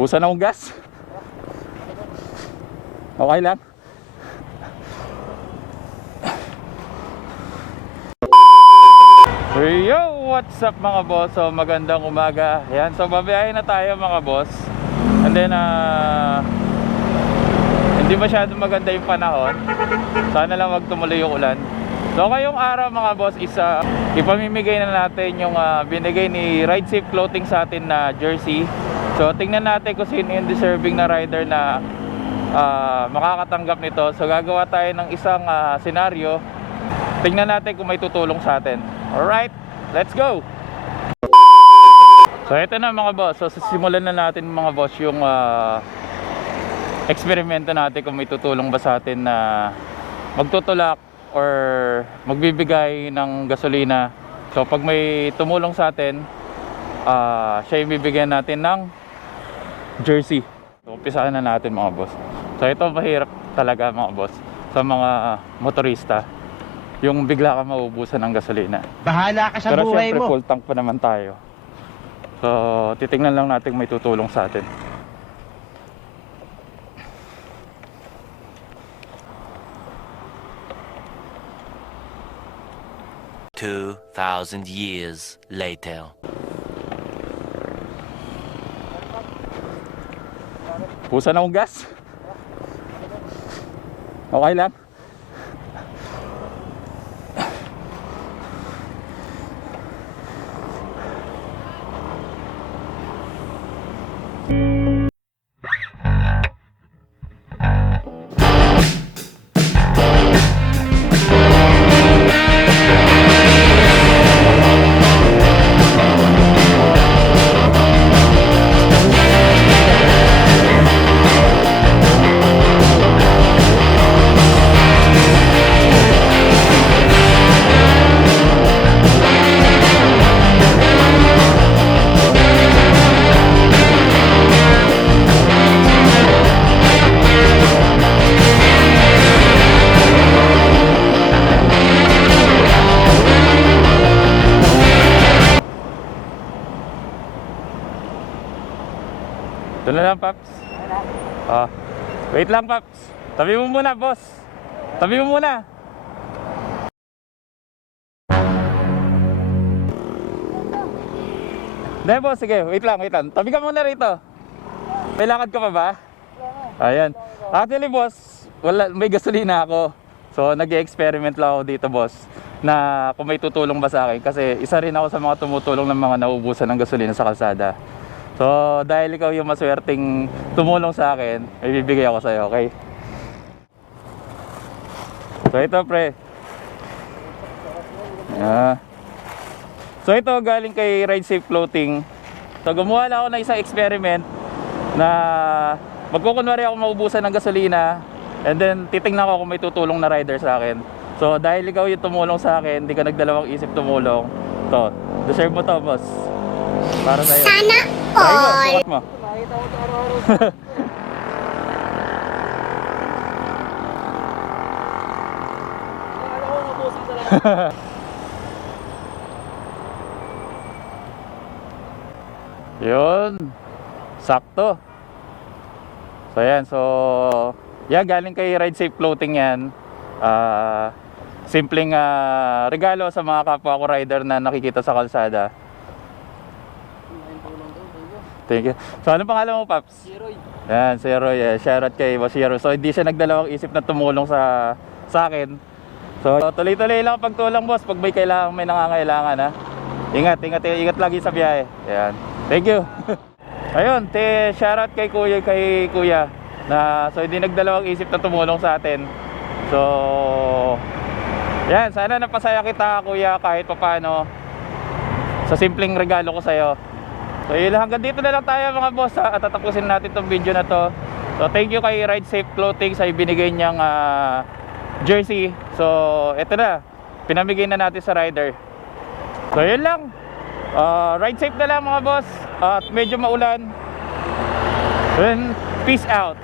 Pusa na akong gas. Okay lang. Yo, what's up mga boss? So magandang umaga. Yan, so babiyahin na tayo mga boss. And then hindi masyado maganda yung panahon. Sana lang wag tumuloy yung ulan. So ngayong araw mga boss is ipamimigay na natin yung binigay ni Ride Safe Clothing sa atin na jersey. So tingnan natin kung sino yung deserving na rider na makakatanggap nito. So gagawa tayo ng isang senaryo. Tingnan natin kung may tutulong sa atin. Alright, let's go! So ito na mga boss. So simulan na natin mga boss yung eksperimento natin kung may tutulong ba sa atin na magtutulak or magbibigay ng gasolina. So pag may tumulong sa atin, siya yung bibigyan natin ng jersey. So umpisahan na natin mga boss. So ito mahirap talaga mga boss sa mga motorista, yung bigla ka mauubusan ng gasolina. Bahala ka sa pero buhay syempre, mo. full tank pa naman tayo. So titingnan lang natin may tutulong sa atin. $2,000 years later. Pusa na akong gas. Okay lang. Ito na lang, Paps. Wait lang, Paps. Tabi mo muna, boss. Tabi mo muna. Hindi, boss. Sige, wait lang, wait lang. Tabi ka muna rito. May lakad ka pa ba? Ayan. Actually, boss, may gasolina ako. So, nag-experiment lang ako dito, boss, na kung may tutulong ba sa akin. Kasi isa rin ako sa mga tumutulong ng mga nauubusan ng gasolina sa kalsada. So, dahil ikaw yung maswerteng tumulong sa akin, may bibigay ako sa'yo, okay? So, ito, pre. So, ito galing kay Ride Safe Clothing. So, gumawa lang ako ng isang experiment na magkukunwari ako maubusan ng gasolina and then titingnan ko kung may tutulong na rider sa akin. So, dahil ikaw yung tumulong sa akin, hindi ka nagdalawang isip tumulong. To, deserve mo to, boss. Para sa'yo. Sana all. Sukat mo. Nakita ko ito araw-araw. Alam ko, mabusin sa lang. Yun. Sakto. So yan. So yan, galing kay Ride Safe Clothing yan. Simpleng regalo sa mga kapwa ko rider na nakikita sa kalsada. Thank you. So ano pangalan mo, Paps? Si Roy. Yan, si Roy. Shoutout kay Boss Roy. So hindi siya nagdalawang isip na tumulong sa akin. So tuloy-tuloy lang pagtulong, boss, pag may kailangan, may nangangailangan, ha. Ingat lagi sa biyahe. Yan. Thank you. Ayun, shoutout kay Kuya na so hindi nagdalawang isip na tumulong sa atin. So yan, sana napasaya kita, Kuya, kahit papaano sa simpleng regalo ko sa'yo. So yun, hanggang dito na lang tayo mga boss, ha? At tatapusin natin tong video na to. So thank you kay Ride Safe Clothing sa ibinigay niyang jersey. So eto na, pinamigay na natin sa rider. So yun lang. Ride safe na lang mga boss. At medyo maulan. Then peace out.